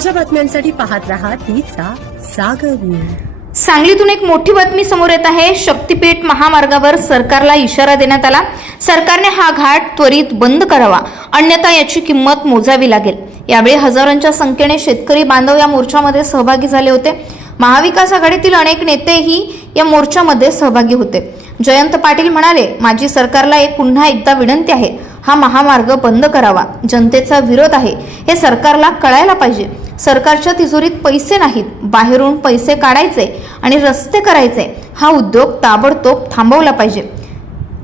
ताज्या बातम्यांसाठी पाहत रहा तीचा सागर न्यूज। सांगलीतून एक मोठी बातमी समोर येत आहे। शक्तीपीठ महामार्गावर सरकारला इशारा देण्यात आला। सरकारने हा घाट त्वरित बंद करावा, अन्यथा याची किंमत मोजावी लागेल। यावेळी हजारोंच्या संख्येने शेतकरी बांधव या मोर्चामध्ये सहभागी झाले होते। महाविकास आघाडीतील अनेक नेतेही या मोर्चामध्ये सहभागी होते। जयंत पाटील म्हणाले, माझी सरकारला पुन्हा एकदा विनंती आहे, हा महामार्ग बंद करावा। जनतेचा विरोध आहे हे सरकारला कळायला पाहिजे। सरकारच्या तिजोरीत पैसे नाहीत, बाहेरून पैसे काढायचे आणि रस्ते करायचे, हा उद्योग ताबडतोब थांबवला पाहिजे।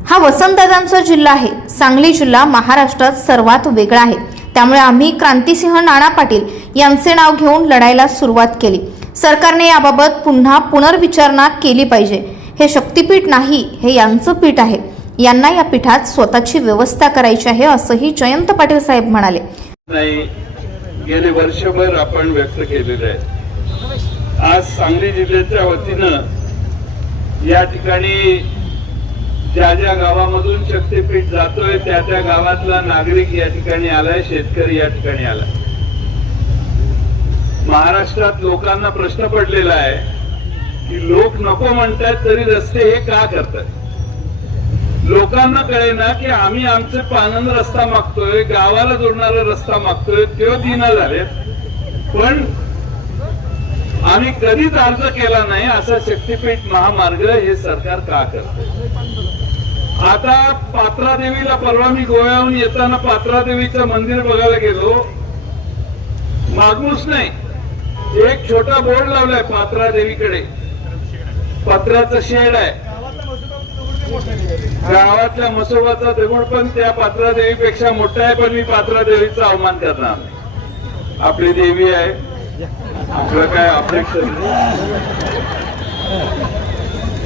हा वसंतदादांचा जिल्हा आहे। सांगली जिल्हा महाराष्ट्रात सर्वात वेगळा आहे, त्यामुळे आम्ही क्रांतिसिंह नाना पाटील यांचे नाव घेऊन लढायला सुरुवात केली। सरकारने याबाबत पुन्हा पुनर्विचारणा केली पाहिजे। हे शक्तीपीठ नाही, हे यांचं पीठ आहे। यांना या पीठात स्वतःची व्यवस्था करायची आहे, असंही जयंत पाटील साहेब म्हणाले। गेले वर्षभर आपण व्यक्त केलेले आहे। आज सांगली जिल्ह्याच्या वतीनं या ठिकाणी ज्या ज्या गावामधून शक्तीपीठ जातोय त्या त्या गावातला नागरिक या ठिकाणी आलाय, शेतकरी या ठिकाणी आलाय। महाराष्ट्रात लोकांना प्रश्न पडलेला आहे की लोक नको म्हणतात तरी रस्ते हे का करतात। लोकांना कळेना की आम्ही आमचे पानंद रस्ता मागतोय, गावाला जोडणारा रस्ता मागतोय, तो दिना झालेत, पण आम्ही कधीच अर्ज केला नाही असा शक्तीपीठ महामार्ग हे सरकार का करत। आता पात्रादेवीला परवा मी गोव्याहून येताना पात्रादेवीचं मंदिर बघायला गेलो। मागूच नाही, एक छोटा बोर्ड लावलाय पात्रादेवीकडे, पत्राचं शेड आहे। गावातल्या मसोबाचा दगड पण त्या पात्रादेवीपेक्षा मोठा आहे, पण मी पात्रादेवीचा अवमान करणार नाही। आपली देवी आहे, आपलं काय अपेक्षा नाही,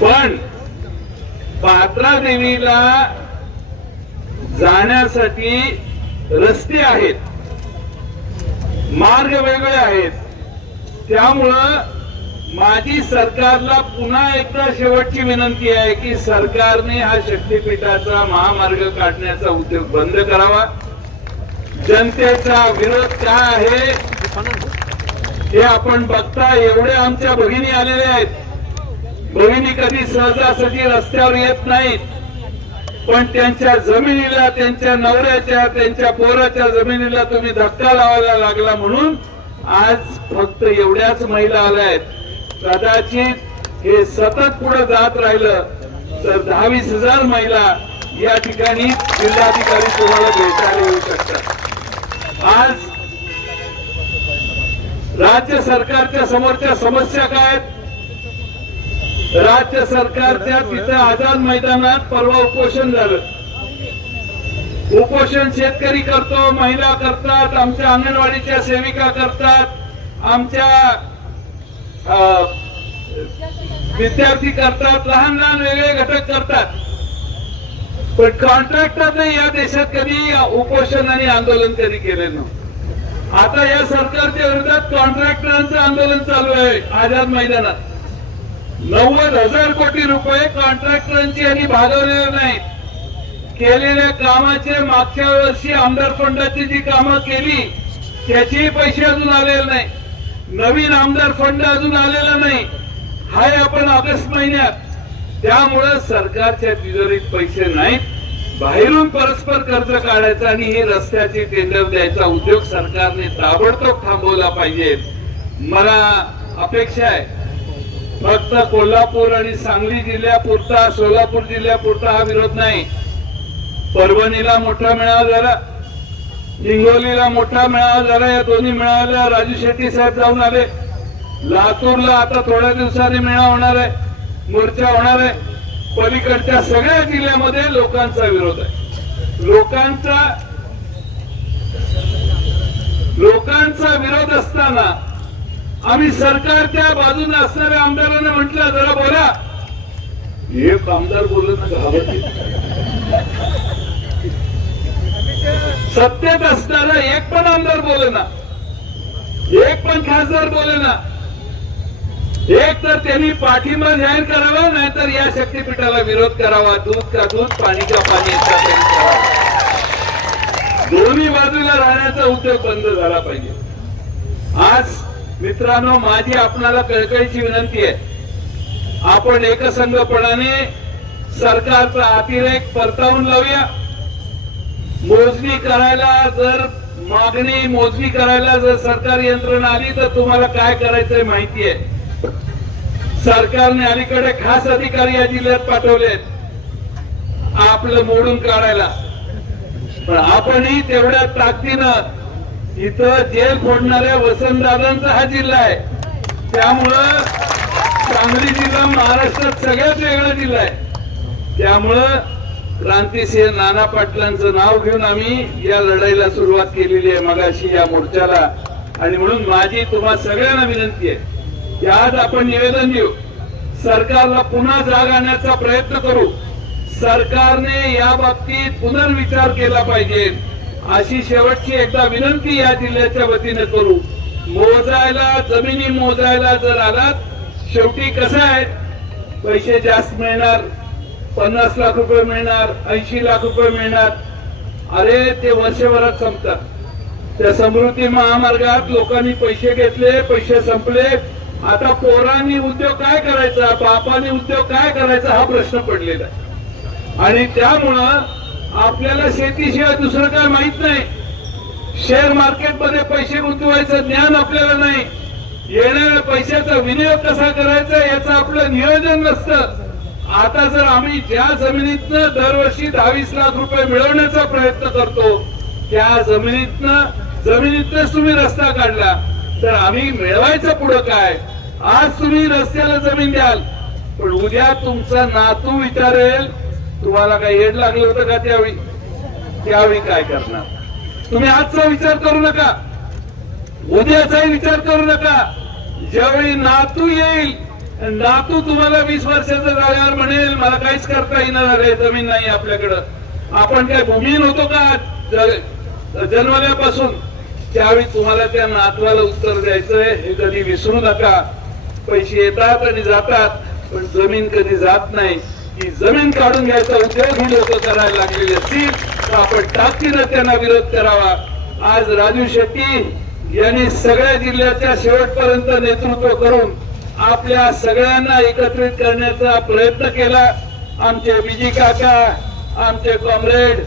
पण पात्रादेवीला जाण्यासाठी रस्ते आहेत, मार्ग वेगळे आहेत। त्यामुळं माझी सरकारला पुन्हा एकदा शेवटची विनंती आहे की सरकारने हा शक्तीपीठाचा महामार्ग काढण्याचा उद्योग बंद करावा। जनतेचा विरोध काय आहे हे आपण बघता। एवढे आमच्या भगिनी आलेल्या आहेत। भगिनी कधी सहजासहजी रस्त्यावर येत नाहीत, पण त्यांच्या जमिनीला, त्यांच्या नवऱ्याच्या, त्यांच्या पोराच्या जमिनीला तुम्ही धक्का लावायला लागला म्हणून आज फक्त एवढ्याच महिला आल्या आहेत। कदाचित हे सतत पुढे जात राहिलं तर 10-20 महिला या ठिकाणी जिल्हाधिकारी तुम्हाला भेटायला येऊ शकतात। आज राज्य सरकारच्या समोरच्या समस्या काय आहेत? राज्य सरकारच्या तिथं आझाद मैदानात परवा उपोषण झालं। उपोषण शेतकरी करतो, महिला करतात, आमच्या अंगणवाडीच्या सेविका करतात, आमच्या विद्यार्थी करतात, लहान लहान वेगळे घटक करतात, पण कॉन्ट्रॅक्टरने या देशात कधी उपोषण आणि आंदोलन कधी केले नव्हते। आता या सरकारच्या विरोधात कॉन्ट्रॅक्टरांचं आंदोलन चालू आहे आझाद मैदानात। 90,000 कोटी रुपये कॉन्ट्रॅक्टरांची यांनी भागवलेले नाहीत। केलेल्या कामाचे मागच्या वर्षी आमदार फंडाची जी कामं केली त्याचे पैसे अजून आलेले नाही, नवीन आमदार फंड अजून आलेला नाही, हाय आपण ऑगस्ट महिन्यात। त्यामुळे सरकारच्या तिजोरीत पैसे नाहीत, बाहेरून परस्पर कर्ज काढायचा आणि हे रस्त्याचे टेंडर द्यायचा उद्योग सरकारने ताबडतोब थांबवला पाहिजे। मला अपेक्षा आहे फक्त कोल्हापूर आणि सांगली जिल्ह्यापुरता, सोलापूर जिल्ह्यापुरता हा विरोध नाही। परभणीला मोठा मेळावा झाला, हिंगोलीला मोठा मेळावा झाला, या दोन्ही मेळाव्याला राजू शेट्टी साहेब जाऊन आले। लातूरला आता थोड्या दिवसांनी मेळावा होणार आहे, मोर्चा होणार आहे। पलीकडच्या सगळ्या जिल्ह्यामध्ये लोकांचा विरोध आहे। लोकांचा विरोध असताना आम्ही सरकारच्या बाजूने असणाऱ्या आमदारांना म्हटलं जरा बोला। एक आमदार बोलत ना, घाबरते। सत्तेत असणारा एक पण आमदार बोलेना, एक पण खासदार बोलेना। एक तर त्यांनी पाठिंबा जाहीर करावा, नाहीतर या शक्तीपीठाला विरोध करावा। दूध का दूध, पाणी का पाणी दोन्ही बाजूला राहण्याचा उद्योग बंद झाला पाहिजे। आज मित्रांनो, माझी आपणाला कळकळीची विनंती आहे, आपण एकसंघपणाने सरकारचा अतिरेक परतावून लावूया. मोजणी करायला जर मोजणी करायला जर सरकारी यंत्रणा आली तर तुम्हाला काय करायचंय माहिती आहे. सरकारने अलीकडे खास अधिकारी या जिल्ह्यात पाठवलेत आपलं मोडून काढायला, पण आपणही तेवढ्या ताकदीनं इथं जेल फोडणाऱ्या वसंतदादांचा हा जिल्हा आहे. त्यामुळं सांगली जिल्हा महाराष्ट्रात सगळ्यात वेगळा जिल्हा आहे. त्यामुळं क्रांतिसिंह नाना पाटलांचं नाव घेऊन आम्ही या लढाईला सुरुवात केलेली आहे मगाशी या मोर्चाला. आणि म्हणून माझी तुम्हा सगळ्यांना विनंती आहे की आज आपण निवेदन देऊ, सरकारला पुन्हा जाग आणण्याचा प्रयत्न करू. सरकारने या बाबतीत पुनर्विचार केला पाहिजे अशी शेवटची एकदा विनंती या जिल्ह्याच्या वतीने करू. जमिनी मोजायला जर आलात, शेवटी कसं आहे, पैसे जास्त मिळणार, 50 लाख रुपये मिळणार, 80 लाख रुपये मिळणार. अरे ते वर्षभरात संपतात. त्या समृद्धी महामार्गात लोकांनी पैसे घेतले, पैसे संपले. आता पोरांनी उद्योग काय करायचा, बापांनी उद्योग काय करायचा हा प्रश्न पडलेला आहे. आणि त्यामुळं आपल्याला शेतीशिवाय दुसरं काय माहित नाही. शेअर मार्केटमध्ये पैसे गुंतवायचं ज्ञान आपल्याला नाही. येणाऱ्या पैशाचा विनियोग कसा करायचा याचं आपलं नियोजन नसतं. आता जर आम्ही ज्या जमिनीतनं दरवर्षी 22 लाख रुपये मिळवण्याचा प्रयत्न करतो, त्या जमिनीतनंच तुम्ही रस्ता काढला तर आम्ही मिळवायचं पुढं काय. आज तुम्ही रस्त्याला जमीन द्याल, पण उद्या तुमचा नातू विचारेल तुम्हाला काय येड लागलं होतं का त्यावेळी काय करणार. तुम्ही आजचा विचार करू नका, उद्याचाही विचार करू नका. ज्यावेळी नातू येईल, नातू तुम्हाला 20 वर्षाचा झाल्यावर म्हणेल मला काहीच करता येणार झालंय, जमीन नाही आपल्याकडं, आपण काय भूमिहीन होतो का जन्मल्यापासून. त्यावेळी तुम्हाला त्या नातवाला उत्तर द्यायचंय, हे कधी विसरू नका. पैसे येतात आणि जातात, पण जमीन कधी जात नाही. ही जमीन काढून घ्यायचा उद्योग ही लोक करायला लागलेले असतील तर आपण ताकदीनं त्यांना विरोध करावा. आज राजू शेट्टी यांनी सगळ्या जिल्ह्याच्या शेवटपर्यंत नेतृत्व करून आपल्या सगळ्यांना एकत्रित करण्याचा प्रयत्न केला. आमचे विजी काका, आमचे कॉम्रेड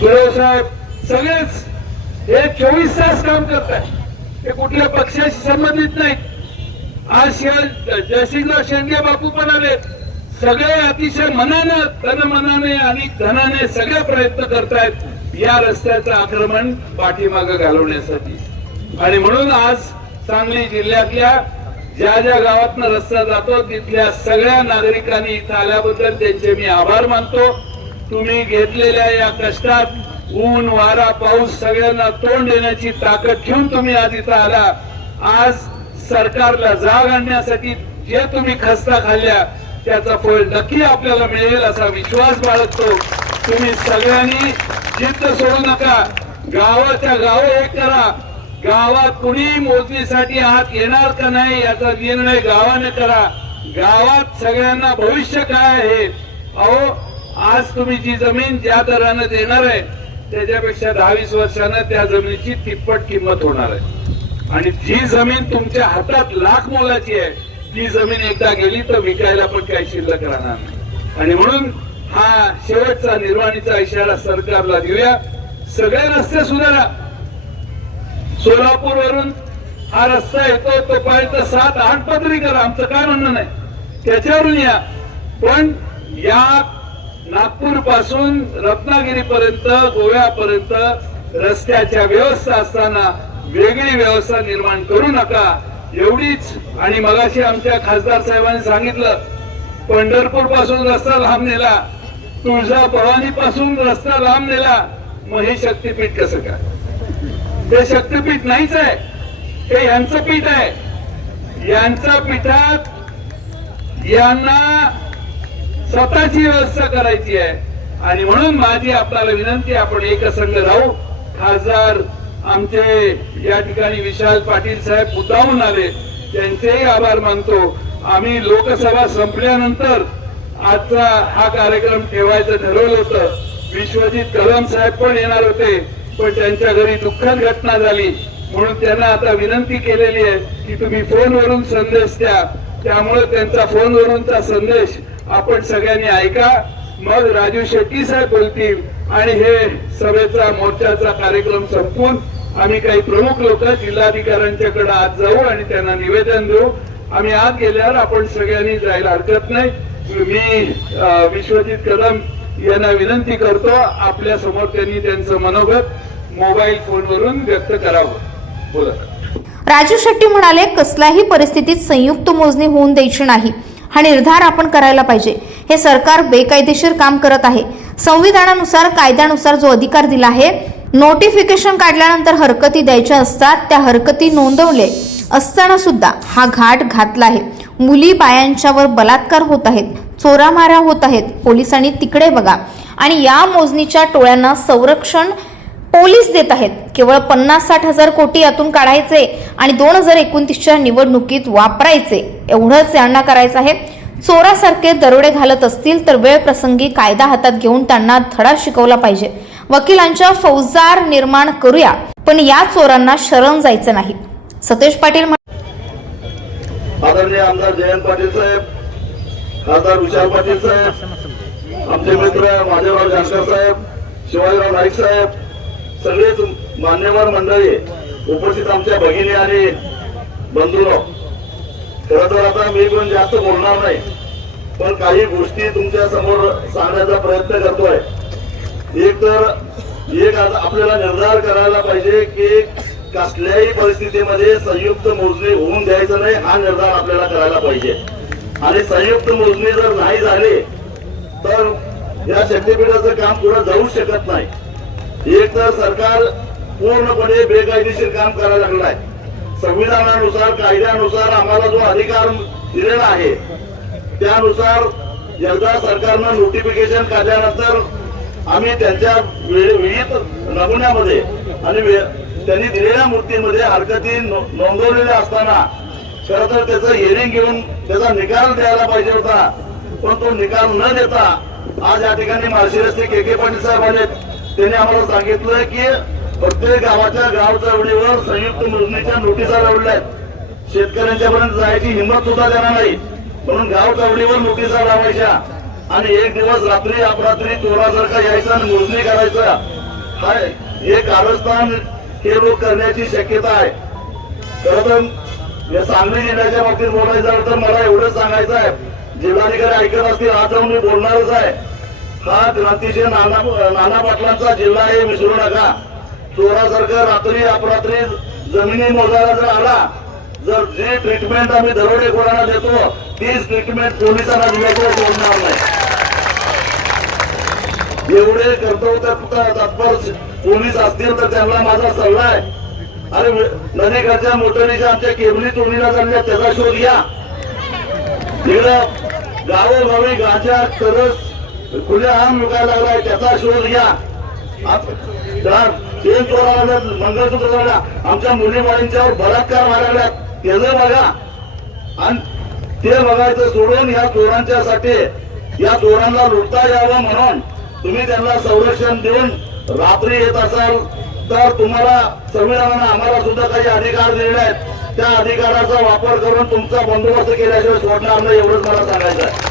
गुरव साहेब, सगळेच हे 24 तास काम करतात. ते कुठल्या पक्षाशी संबंधित नाहीत. आज जयसिंगराव शेंडगे बापू पण आले. सगळे अतिशय मनानं, तनमनाने आणि धनाने सगळे प्रयत्न करतायत या रस्त्याचं आक्रमण पाठीमागं घालवण्यासाठी. आणि म्हणून आज सांगली जिल्ह्यातल्या ज्या ज्या गावातनं रस्ता जातो तिथल्या सगळ्या नागरिकांनी इथं आल्याबद्दल त्यांचे मी आभार मानतो. तुम्ही घेतलेल्या या कष्टात ऊन वारा पाऊस सगळ्यांना तोंड देण्याची ताकद घेऊन तुम्ही आज इथं आला. आज सरकारला जाग आणण्यासाठी जे तुम्ही खस्ता खाल्ल्या त्याचा फळ नक्की आपल्याला मिळेल असा विश्वास बाळगतो. तुम्ही सगळ्यांनी जिद्द सोडू नका. गावाच्या गाव एक करा. गावात कुणी मोजणीसाठी आत येणार का नाही याचा निर्णय गावाने करा. गावात सगळ्यांना भविष्य काय आहे. अहो आज तुम्ही जी जमीन ज्या दरानं देणार आहे त्याच्यापेक्षा 10-20 वर्षानं त्या जमिनीची तिप्पट किंमत होणार आहे. आणि जी जमीन तुमच्या हातात लाख मोलाची आहे ती जमीन एकदा गेली तर विकायला पण काही शिल्लक राहणार नाही. आणि म्हणून हा शेवटचा निर्वाणीचा इशारा सरकारला देऊया. सगळे रस्ते सुधारा. सोलापूर वरून हा रस्ता येतो तो पाहिजे 7-8 पदरी करा, आमचं काय म्हणणं नाही, त्याच्यावरून या. पण या नागपूर पासून रत्नागिरीपर्यंत गोव्यापर्यंत रस्त्याच्या व्यवस्था असताना वेगळी व्यवस्था निर्माण करू नका एवढीच. आणि मगाशी आमच्या खासदार साहेबांनी सांगितलं पंढरपूर पासून रस्ता लांब नेला, तुळजा भवानी पासून रस्ता लांब नेला, मग हे शक्तीपीठ कसं काय. ते शक्तीपीठ नाहीच आहे, हे यांचं पीठ आहे. यांच्या पीठात यांना स्वतःची व्यवस्था करायची आहे. आणि म्हणून माझी आपल्याला विनंती, आपण एकसंघ राहू. खासदार आमचे या ठिकाणी विशाल पाटील साहेब मुद्दामून आले, त्यांचेही आभार मानतो. आम्ही लोकसभा संपल्यानंतर आजचा हा कार्यक्रम ठेवायचं ठरवलं होतं. विश्वजित कदम साहेब पण येणार होते, पण त्यांच्या घरी दुःखद घटना झाली म्हणून त्यांना आता विनंती केलेली आहे की तुम्ही फोनवरून संदेश द्या. त्यामुळे त्यांचा फोनवरूनचा संदेश आपण सगळ्यांनी ऐका. मग राजू शेट्टी साहेब बोलतील आणि हे सभेचा मोर्चाचा कार्यक्रम संपवून आम्ही काही प्रमुख लोक जिल्हाधिकाऱ्यांच्याकडे आज जाऊ आणि त्यांना निवेदन देऊ. आम्ही आत गेल्यावर आपण सगळ्यांनी जायला हरकत नाही. मी विश्वजित कदम यांना विनंती करतो आपल्या समोर त्यांनी त्यांचं मनोगत मोबाईल फोनवरून व्यक्त करावं. बोला. राजू शेट्टी म्हणाले, कसल्याही परिस्थितीत संयुक्त मोजणी होऊन द्यायची नाही हा निर्धार आपण करायला पाहिजे. हे सरकार बेकायदेशीर काम करत आहे. संविधानानुसार कायद्यानुसार जो अधिकार दिला आहे, नोटिफिकेशन काढल्यानंतर हरकती द्यायच्या असतात, त्या हरकती नोंदवले असताना सुद्धा हा घाट घातला आहे. मुली बायांच्यावर बलात्कार होत आहेत, चोरामाऱ्या होत आहेत, पोलिसांनी तिकडे बघा. आणि या मोजणीच्या टोळ्यांना संरक्षण पोलीस देत आहेत. केवळ 50-60 हजार कोटी यातून काढायचे आणि 2029च्या निवडणुकीत वापरायचे, एवढंच यांना करायचं आहे. चोरासारखे दरोडे घालत असतील तर वेळ प्रसंगी कायदा हातात घेऊन त्यांना धडा शिकवला पाहिजे. वकिलांच्या फौजदार निर्माण करूया, पण या चोरांना शरण जायचं नाही. सतेज पाटील. आदरणीय आमदार जयंत पाटील साहेब, खासदार विशाल पाटील साहेब, आमचे मित्र माझेराव जानकर साहेब, शिवाजीराव नाईक साहेब, सगळेच मान्यवर मंडळी, उपस्थित आमच्या भगिनी आणि बंधूंनो, खरं तर आता मी पण जास्त बोलणार नाही, पण काही गोष्टी तुमच्या समोर सांगण्याचा प्रयत्न करतोय. एक आपल्याला निर्धार करायला पाहिजे की कसल्याही परिस्थितीमध्ये संयुक्त मोजणी होऊन द्यायचं नाही, हा निर्धार आपल्याला करायला पाहिजे. आणि संयुक्त मोजणी जर नाही झाली तर या शक्तीपीठाचं काम पुढे जाऊ शकत नाही. एक तर सरकार पूर्णपणे बेकायदेशीर काम करायला लागलाय. संविधानानुसार कायद्यानुसार आम्हाला जो अधिकार दिलेला आहे त्यानुसार एकदा सरकारनं नोटिफिकेशन काढल्यानंतर आम्ही त्यांच्या विहित नमुन्यामध्ये आणि त्यांनी दिलेल्या मूर्तीमध्ये हरकती नोंदवलेल्या असताना खरं तर त्याचं हिअरिंग घेऊन त्याचा निकाल द्यायला पाहिजे होता, पण तो निकाल न देता आज या ठिकाणी माळशिरसचे के पाटील साहेब आले. त्यांनी आम्हाला सांगितलं की प्रत्येक गावाच्या गाव चौकडीवर संयुक्त मोजणीच्या नोटिसा लावल्या आहेत. शेतकऱ्यांच्या पर्यंत जायची हिंमत सुद्धा देणार नाही म्हणून गाव चौकडीवर नोटिसा लावायच्या आणि एक दिवस रात्री अपरात्री चोरासारखा यायचा आणि मोजणी करायचा. हा हे कारस्थान हे लोक करण्याची शक्यता आहे. खरं तर या सांगली जिल्ह्याच्या बाबतीत बोलायचं झालं तर मला एवढंच सांगायचं आहे, जिल्हाधिकारी ऐकत असतील आज जाऊन मी बोलणारच आहे. हा क्रांतिशील नाना पाटलांचा जिल्हा आहे, विसरू नका. चोरासारखं रात्री अपरात्री जमिनी मोजायला जर आला, जर जी ट्रीटमेंट आम्ही दरोडेखोरांना देतो तीच ट्रीटमेंट पोलिसांना दिल्याशिवाय सोडणार नाही. एवढे कर्तव्य तत्पर पोलीस असतील तर त्यांना माझा सल्ला आहे, अरे नदीकडच्या मोटरीच्या आमच्या केबली चोरीला चालल्या त्याचा शोध घ्या. तिकडं गावोगावी गांजा तरच खुलेआम विकायला लागलाय त्याचा शोध घ्या. चेन चोराला मंगळसूत्र झाला, आमच्या मुली मुलींच्यावर बलात्कार मारायला त्याचं बघा. आणि ते बघायचं सोडून या चोरांच्यासाठी या चोरांना लुटता यावं म्हणून तुम्ही त्यांना संरक्षण देऊन रात्री येत असाल तर तुम्हाला संविधानानं आम्हाला सुद्धा काही अधिकार दिलेले आहेत. त्या अधिकाराचा वापर करून तुमचा बंदोबस्त केल्याशिवाय सोडणार नाही, एवढंच मला सांगायचं आहे.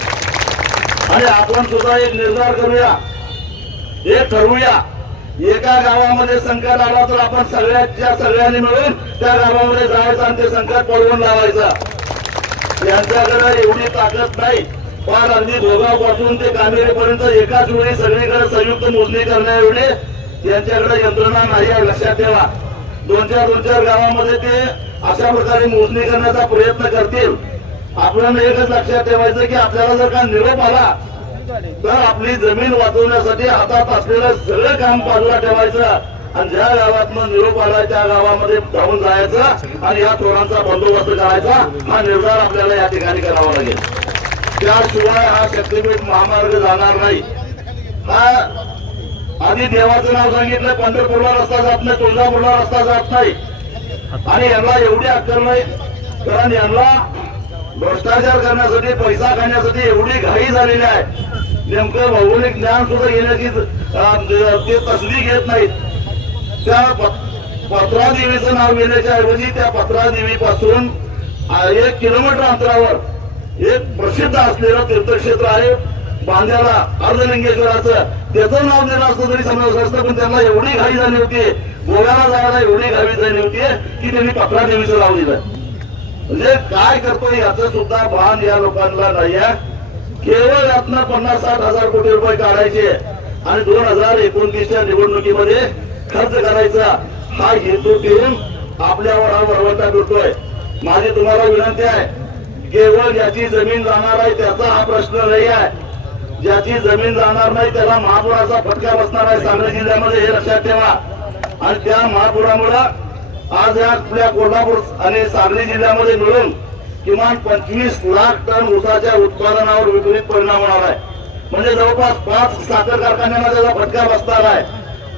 आणि आपण सुद्धा एक निर्धार करूया, एक ठरवूया, एका गावामध्ये संकट आला तर आपण सगळ्यांनी मिळून त्या गावामध्ये जायचं आणि ते संकट पळवून लावायचं. यांच्याकडे एवढी ताकद नाही, पण अगदी भोगावपासून ते कामेरीपर्यंत एकाच वेळी सगळीकडे संयुक्त मोजणी करण्या एवढी यांच्याकडे यंत्रणा नाही, लक्षात ठेवा. 2-4 गावामध्ये ते अशा प्रकारे मोजणी करण्याचा प्रयत्न करतील. आपल्याला एकच लक्षात ठेवायचं की आपल्याला जर का निरोप आला तर आपली जमीन वाचवण्यासाठी हातात असलेलं सगळं काम बाजूला ठेवायचं आणि ज्या गावातनं निरोप आलाय त्या गावामध्ये जाऊन जायचं आणि या चोरांचा बंदोबस्त करायचा. हा निर्धार आपल्याला या ठिकाणी करावा लागेल. त्याशिवाय हा शक्तीपीठ महामार्ग जाणार नाही. हा आधी देवाचं नाव सांगितलं, पंढरपूरला रस्ता जात नाही, तुळजापूरला रस्ता जात नाही. आणि यांना एवढी अक्कल नाही, कारण यांना भ्रष्टाचार करण्यासाठी पैसा खाण्यासाठी एवढी घाई झालेली आहे. नेमकं भौगोलिक ज्ञान सुद्धा घेण्याची ते तसदी घेत नाहीत. त्या पत्रा देवीचं नाव घेण्याच्या ऐवजी त्या पत्रा देवीपासून 1 किलोमीटर अंतरावर एक प्रसिद्ध असलेलं तीर्थक्षेत्र आहे बांद्याला अर्धलिंगेश्वराचं, त्याचं नाव दिलं असतं तरी समजलं असतं. पण त्यांना एवढी घाई झाली होती, गोव्याला जायला एवढी घाई झाली होती की त्यांनी पत्रा देवीचं नाव दिलं. म्हणजे काय करतोय याचं सुद्धा भान या लोकांना नाही आहे. केवळ यातनं 50-60 हजार कोटी रुपये काढायचे आणि 2029च्या निवडणुकीमध्ये खर्च करायचा हा हेतू ठेवून आपल्यावर हा वरवंटा करतोय. माझी तुम्हाला विनंती आहे, केवळ ज्याची जमीन जाणार आहे त्याचा हा प्रश्न नाही आहे. ज्याची जमीन जाणार नाही त्याला महापुराचा फटका बसणार आहे सांगली जिल्ह्यामध्ये, हे लक्षात ठेवा. आणि त्या महापुरामुळं आज या आपल्या कोल्हापूर आणि सांगली जिल्ह्यामध्ये मिळून किमान 25 लाख टन ऊसाच्या उत्पादनावर विपरीत परिणाम होणार आहे. म्हणजे जवळपास 5 साखर कारखान्यांना त्याचा फटका बसणार आहे.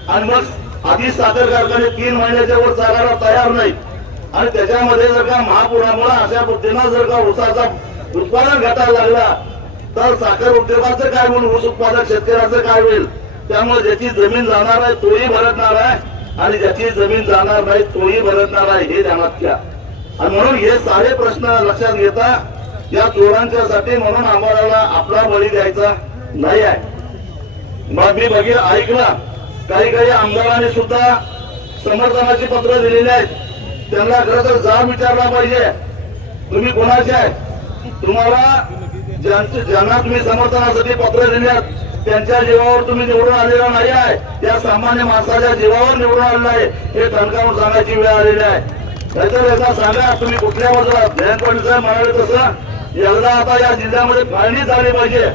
आणि मग आधी साखर कारखाने 3 महिन्याच्या वर चालायला तयार नाही आणि त्याच्यामध्ये जर का महापुरामुळे अशा पद्धतीनं जर का ऊसाचा उत्पादन घटायला लागला तर साखर उद्योगाचं काय होईल, ऊस उत्पादक शेतकऱ्याचं काय होईल. त्यामुळे ज्याची जमीन जाणार आहे तोही भरतणार आहे आणि ज्याची जमीन जाणार नाही तोही भरतणार आहे, हे ध्यानात घ्या. आणि म्हणून हे सारे प्रश्न लक्षात घेता या चोरांच्यासाठी म्हणून आम्हाला आपला बळी द्यायचा नाही आहे. मग मी ऐकलं काही आमदारांनी सुद्धा समर्थनाची पत्र दिलेली आहेत. त्यांना खरं तर जाब विचारला पाहिजे, तुम्ही कोणाचे आहे? तुम्हाला ज्यांना तुम्ही समर्थनासाठी पत्र दिल्यात त्यांच्या जीवावर तुम्ही निवडून आलेला नाही आहे, त्या सामान्य माणसाच्या जीवावर निवडून आलेलं आहे, हे ठणकावून सांगायची वेळ आलेली आहे. नाहीतर एकदा सांगा तुम्ही कुठल्या बाजूला. जयंत पाटील साहेब म्हणाले तसं एकदा आता या जिल्ह्यामध्ये फाळणी झाली पाहिजे.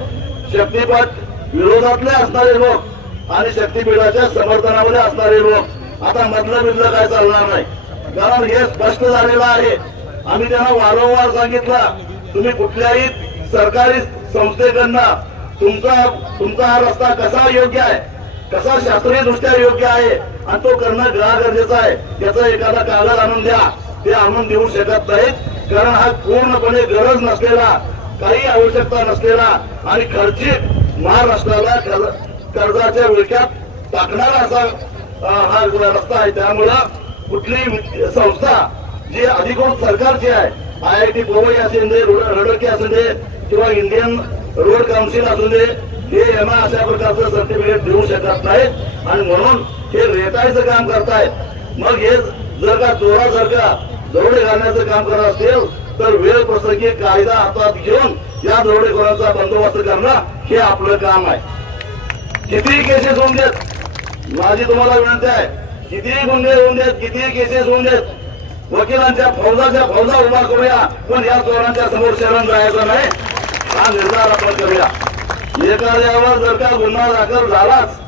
शक्तीपीठ विरोधातले असणारे लोक आणि शक्तीपीठाच्या समर्थनामध्ये असणारे लोक, आता मधलं काय चालणार नाही. कारण हे स्पष्ट झालेलं आहे. आम्ही त्यांना वारंवार सांगितलं, तुम्ही कुठल्याही सरकारी संस्थेकडनं तुमचा हा रस्ता कसा योग्य आहे, कसा शास्त्रीय दृष्ट्या योग्य आहे आणि तो करणं गरजेचं आहे. त्याचा एखादा कागद आणून द्या, ते आणून देऊ शकत नाहीत. कारण हा पूर्णपणे गरज नसलेला, काही आवश्यकता नसलेला आणि खर्चिक महाराष्ट्राला कर्जाच्या विळख्यात टाकणारा असा हा रस्ता आहे. त्यामुळं कुठलीही संस्था जी अधिकृत सरकारची आहे, IIT पवई असू दे, रडकी असू दे किंवा इंडियन रोड काउन्सिल असू दे, हे यांना अशा प्रकारचं सर्टिफिकेट देऊ शकत नाहीत आणि म्हणून हे रेटायचं काम करतायत. मग हे जर का चोरासारखा दरोडे घालण्याचं काम करत असतील तर वेळ प्रसंगी कायदा हातात घेऊन या दरोडेखोरांचा बंदोबस्त करणं हे आपलं काम आहे. कितीही केसेस होऊन देत, माझी तुम्हाला विनंती आहे, कितीही गुन्हे होऊन देत, कितीही केसेस होऊन देत, वकिलांच्या फौजा उभा करूया, पण या चोरांच्या समोर शरण जायचं नाही, हा निर्धार आपण करूया. एखाद्यावर जर का गुन्हा दाखल झालाच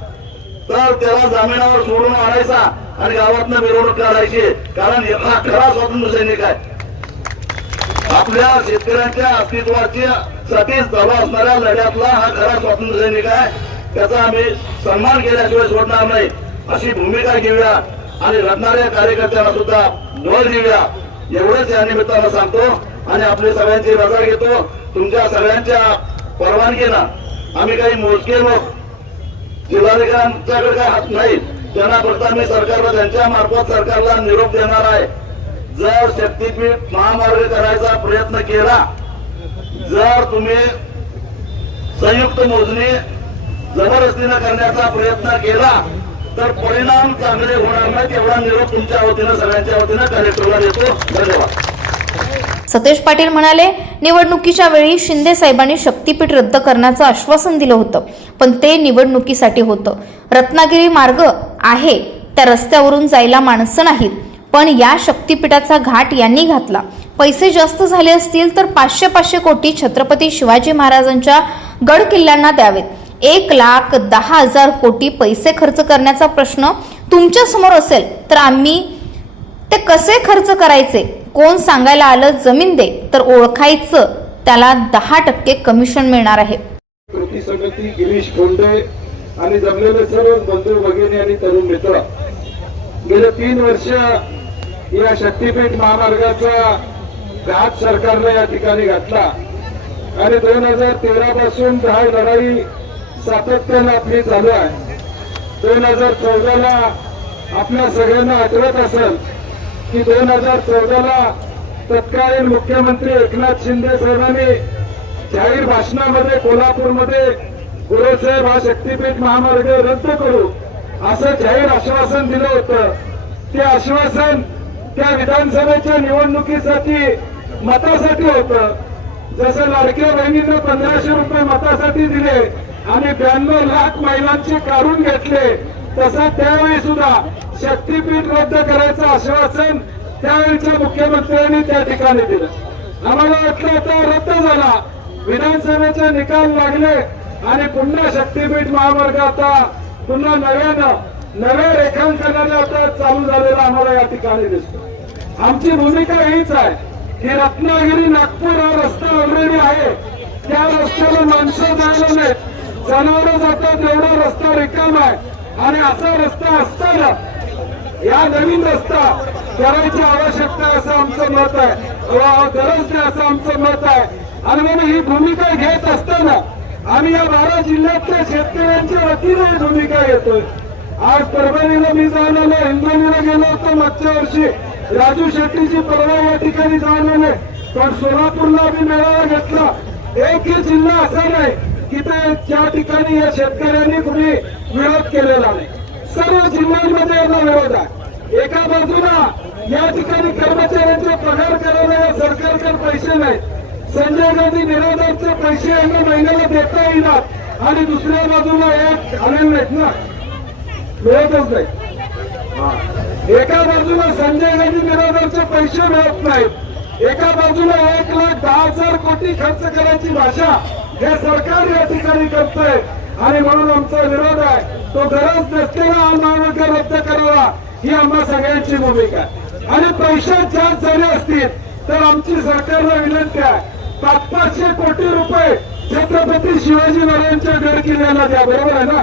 तर त्याला जामिनावर सोडून आणायचा आणि गावातनं मिरवणूक काढायची. कारण हा खरा स्वातंत्र्य सैनिक आहे. आपल्या शेतकऱ्यांच्या अस्तित्वासाठी चालू असणाऱ्या लढ्यातला हा खरा स्वातंत्र्य सैनिक आहे. त्याचा आम्ही सन्मान केल्याशिवाय सोडणार नाही, अशी भूमिका घेऊया आणि लढणाऱ्या कार्यकर्त्यांना सुद्धा बळ देऊया, एवढंच या निमित्तानं सांगतो. आणि आपली सगळ्यांची रजा घेतो. तुमच्या सगळ्यांच्या परवानगीनं आम्ही काही मोजके लोक, जिल्हाधिकाऱ्यांच्याकडे काही हात नाही, त्यांना फक्त मी सरकारला त्यांच्या मार्फत सरकारला निरोप देणार आहे. जर शक्तीपीठ महामार्ग करायचा प्रयत्न केला, जर तुम्ही संयुक्त मोजणी जबरदस्तीनं करण्याचा प्रयत्न केला तर परिणाम चांगले होणार नाही. एवढा निरोप तुमच्या वतीनं सगळ्यांच्या वतीनं कलेक्टरला देतो. धन्यवाद. सतेज पाटील म्हणाले, निवडणुकीच्या वेळी शिंदे साहेबांनी शक्तीपीठ रद्द करण्याचं आश्वासन दिलं होतं, पण ते निवडणुकीसाठी होतं. रत्नागिरी मार्ग आहे, त्या रस्त्यावरून जायला माणसं नाहीत, पण या शक्तीपीठाचा घाट यांनी घातला. पैसे जास्त झाले असतील तर 500 कोटी छत्रपती शिवाजी महाराजांच्या गड किल्ल्यांना द्यावेत. 1,10,000 कोटी पैसे खर्च करण्याचा प्रश्न तुमच्या समोर असेल तर आम्ही ते कसे खर्च करायचे, कोण सांगायला आलं जमीन दे तर ओळखायचं, त्याला 10% कमिशन मिळणार आहे. कृती समिती, गिरीश कोंडे आणि जमलेले सर्व बंधू भगिनी आणि तरुण मित्र गेले 3 वर्ष या शक्तीपीठ महामार्गाचा घात सरकारने या ठिकाणी घातला आणि 2013 पासून हा लढाई सातत्यानं आपली चालू आहे. 2014ला आपल्या सगळ्यांना आठवत असेल की 2014ला तत्कालीन मुख्यमंत्री एकनाथ शिंदे साहेबांनी जाहीर भाषणामध्ये कोल्हापूरमध्ये गुरुसाहेब हा शक्तीपीठ महामार्ग रद्द करू असं जाहीर आश्वासन दिलं होतं. ते आश्वासन त्या विधानसभेच्या निवडणुकीसाठी मतासाठी होतं. जसं लाडक्या बहिणींना 1500 रुपये मतासाठी दिले आणि 92 लाख महिलांचे काढून घेतले, तसं त्यावेळी सुद्धा शक्तीपीठ रद्द करायचं आश्वासन त्यावेळीच्या मुख्यमंत्र्यांनी त्या ठिकाणी दिलं. आम्हाला वाटलं आता रद्द झाला, विधानसभेचे निकाल लागले आणि पुन्हा शक्तीपीठ महामार्ग आता पुन्हा नव्या रेखांकनाने आता चालू झालेला आम्हाला या ठिकाणी दिसतो. आमची भूमिका हीच आहे की रत्नागिरी नागपूर हा रस्ता ऑलरेडी आहे, त्या रस्त्याला माणसं जायला नाहीत, जनावरं जातात, एवढा रस्ता रिकाम आहे. आणि असा रस्ता असताना या नवीन रस्ता करायची आवश्यकता आहे असं आमचं मत आहे, गरज नाही असं आमचं मत आहे. आणि म्हणून ही भूमिका घेत असताना आम्ही या 12 जिल्ह्यातल्या शेतकऱ्यांच्या वतीने ही भूमिका घेतोय. आज परभणीला मी जाऊन आलो, हिंगोलीला गेलो होतो मागच्या वर्षी, राजू शेट्टीची परवा या ठिकाणी जाऊन आले, पण सोलापूरला मी मेळावा घेतला. एकही जिल्हा असा नाही की त्या ठिकाणी या शेतकऱ्यांनी कुणी विरोध केलेला नाही. सर्व जिल्ह्यांमध्ये याला विरोध आहे. एका बाजूला या ठिकाणी कर्मचाऱ्यांचे पगार करायला या सरकारकडे पैसे नाहीत, संजय गांधी निराधारचे पैसे यांना महिन्याला देता येणार, आणि दुसऱ्या बाजूला एक आलेले नाहीत ना, मिळतच नाही. एका बाजूला संजय गांधी निराधारचे पैसे मिळत नाहीत, एका बाजूला 1,10,000 कोटी खर्च करायची भाषा हे सरकार या ठिकाणी करतंय. आणि म्हणून आमचा विरोध आहे, तो गरज नसलेला हा महामार्ग रद्द करावा ही आम्हा सगळ्यांची भूमिका आहे. आणि पैसे जास्त झाले असतील तर आमची सरकारला विनंती आहे, 500 कोटी रुपये छत्रपती शिवाजी महाराजांच्या गड किल्ल्याला द्या. बरोबर आहे ना?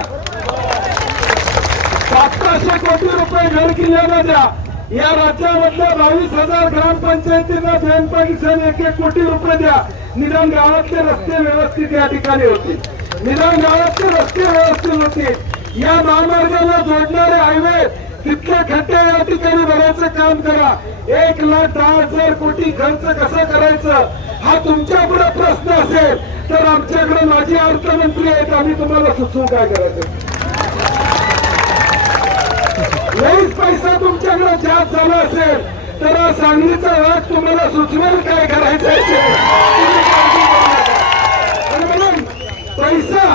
500 कोटी रुपये गड किल्ल्याला द्या. या राज्यामधल्या 22,000 ग्रामपंचायतींना बँकेचं 1-1 कोटी रुपये द्या. निदान गावातले रस्ते व्यवस्थित या ठिकाणी होतील, निदान गावातले रस्ते व्यवस्थित होतील. या महामार्गाला जोडणारे हायवे तिथले खड्डे या ठिकाणी भरायचं काम करा. 1,10,000 कोटी खर्च कसा करायचं हा तुमच्याकडे प्रश्न असेल तर आमच्याकडे माजी अर्थमंत्री आहेत, आम्ही तुम्हाला सुचवू काय करायचं. लईच पैसा तुमच्याकडे जास्त झाला असेल तर सांगलीचा भाग तुम्हाला सुचवेल काय करायचं. आणि म्हणून पैसा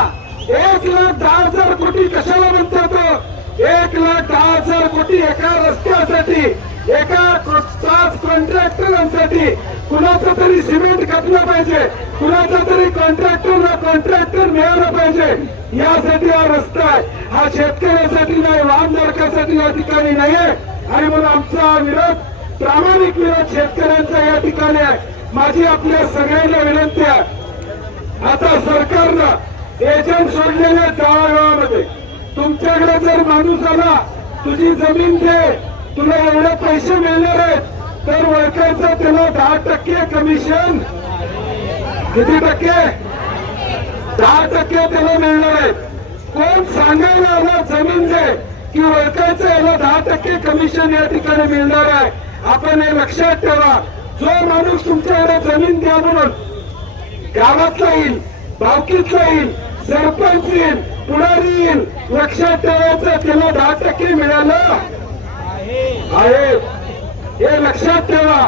1,10,000 कोटी कशाला म्हणतो तो? 1,10,000 कोटी एका रस्त्यासाठी, एका 5 कॉन्ट्रॅक्टरांसाठी. कुणाचं तरी सिमेंट खपलं पाहिजे, कुणाचा तरी कॉन्ट्रॅक्टरला कॉन्ट्रॅक्टर मिळालं पाहिजे, यासाठी हा रस्ता आहे. हा शेतकऱ्यासाठी नाही, वाहनधारकासाठी या ठिकाणी नाहीये. आणि म्हणून आमचा विरोध, प्रामाणिक विरोध शेतकऱ्यांचा या ठिकाणी आहे. माझी आपल्या सगळ्यांना विनंती आहे, आता सरकारनं एजंट सोडलेल्या गावागावामध्ये तुमच्याकडे जर माणूस आला, तुझी जमीन दे, तुला एवढे पैसे मिळणार आहेत, तर वर्करचं त्याला 10% कमिशन, किती टक्के? 10% त्याला मिळणार आहे. कोण सांगायला आला जमीन दे की वर्करचं याला 10% कमिशन या ठिकाणी मिळणार आहे. आपण हे लक्षात ठेवा. जो माणूस तुमच्याकडे जमीन द्या म्हणून गावातला येईल, भावकीतला येईल, सरपंच येईल, पुढारी येईल, लक्षात ठेवायचं त्याला 10% मिळालं आहे हे लक्षात ठेवा.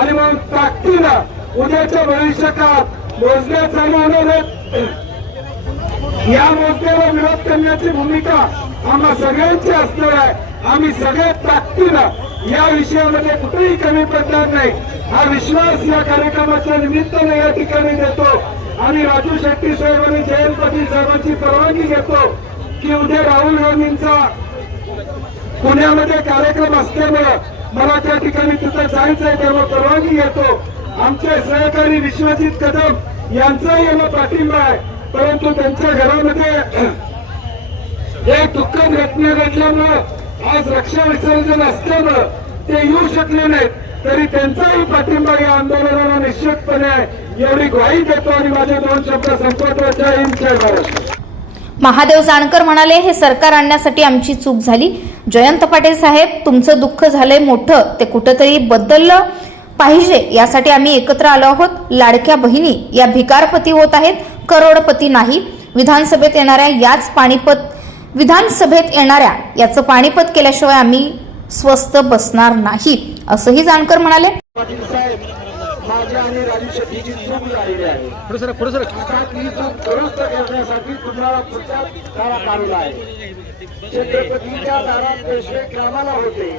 आणि मग ताकदीनं उद्याच्या भविष्यकाळात मोजण्या चालू होणार आहेत. या मोजण्याला विरोध करण्याची भूमिका आम्हा सगळ्यांची असणार आहे. आम्ही सगळ्यात ताकदीनं या विषयामध्ये कुठेही कमी पडणार नाही हा विश्वास या कार्यक्रमाच्या निमित्ताने या ठिकाणी देतो. आणि राजू शेट्टी साहेब आणि जयंत पाटील साहेबांची परवानगी घेतो की उद्या राहुल गांधींचा पुण्यामध्ये कार्यक्रम असल्यामुळे मला त्या ठिकाणी तिथं जायचं आहे, त्यामुळे परवानगी घेतो. आमचे सहकारी विश्वजित कदम यांचाही याला पाठिंबा आहे, परंतु त्यांच्या घरामध्ये एक दुःखद घटना घडल्यामुळं आज रक्षा विसर्जन असल्यामुळं ते येऊ शकले नाहीत. तरी त्यांचाही पाठिंबा या आंदोलनाला निश्चितपणे आहे एवढी ग्वाही देतो. आणि माझे 2 शब्द संपवतो. जय हिंद, जय महाराष्ट्र. महादेव जानकर म्हणाले, हे सरकार आणण्यासाठी आमची चूक झाली. जयंत पाटील साहेब, तुमचं दुःख झालंय मोठं, ते कुठंतरी बदललं पाहिजे, यासाठी आम्ही एकत्र आलो आहोत. लाडक्या बहिणी या भिकारपती होत आहेत, करोडपती नाही. विधानसभेत येणाऱ्या याचं पाणीपत केल्याशिवाय आम्ही स्वस्थ बसणार नाही, असंही जानकर म्हणाले. पाटील साहेब, माझ्या आणि राजू शेट्टीची चूक झालेली आहे. आता ती चूक दुरुस्त करण्यासाठी तुम्हाला पुढचा काळा काढला आहे. छत्रपतीच्या दारात पेशवे कामाला होते,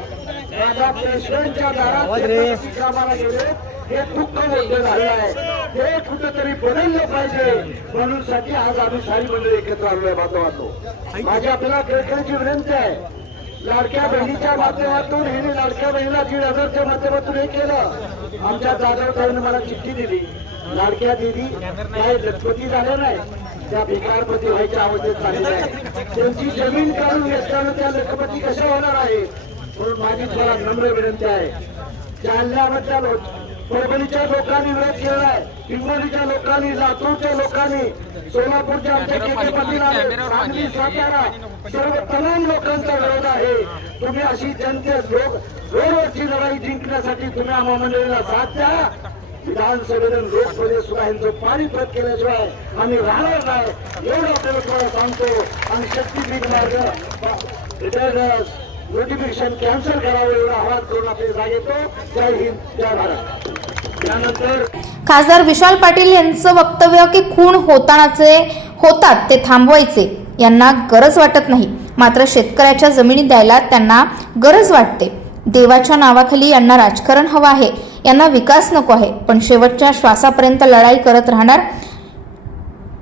माझ्या पेशव्यांच्या दारात छत्रपती कामाला गेले, हे दुःख मोठं झालं आहे. हे कुठेतरी बदललं पाहिजे, म्हणून साठी आज आम्ही सारी मंडळी एकत्र आलोय. माझी आपल्याला कळकळीची विनंती आहे, लाडक्या बहिणीच्या माध्यमातून हे लाडक्या बहिणीला 1,500च्या माध्यमातून हे केलं. आमच्या जाधव ताईने मला चिठ्ठी दिली, लाडक्या दिदी काय लखपती झाले नाही, त्या भिकारपती व्हायच्या अवस्थेत झालेल्या आहे. त्यांची जमीन काढून घेतल्यानं त्या लखपती कशा होणार आहे, म्हणून माझी मला नम्र विनंती आहे. जालन्यामधल्या परभणीच्या लोकांनी विरोध केलाय, हिंगोलीच्या लोकांनी, लातूरच्या लोकांनी, सोलापूरच्या आमच्या केके पाटील आले, सांगली, सातारा, सर्व तमाम लोकांचा विरोध आहे. तुम्ही अशी जनते रोडवरची लढाई जिंकण्यासाठी तुम्ही आम्हा मंडळीला साथ द्या. विधानसभेने लोकसभेत सुद्धा यांचं पाणीपत केल्याशिवाय आम्ही राहणार नाही, एवढं आपल्याला तुम्हाला सांगतो. आणि शक्तीपीठ मार्ग नोटिफिकेशन कॅन्सल करावं एवढं आवाज करून आपले जागेतो. जय हिंद, जय भारत. त्यानंतर खासदार विशाल पाटील यांचं वक्तव्य की खून होतात ते थांबवायचे यांना गरज वाटत नाही, मात्र शेतकऱ्याच्या जमिनी द्यायला त्यांना गरज वाटते. देवाच्या नावाखाली यांना राजकारण हवं आहे, यांना विकास नको आहे, पण शेवटच्या श्वासापर्यंत लढाई करत राहणार.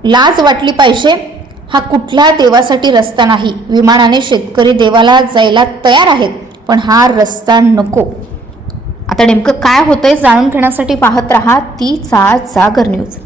लाज वाटली पाहिजे. हा कुठल्या देवासाठी रस्ता नाही. विमानाने शेतकरी देवाला जायला तयार आहेत, पण हा रस्ता नको. आता नेमकं काय होतंय जाणून घेण्यासाठी पाहत रहा तीचा जागर न्यूज.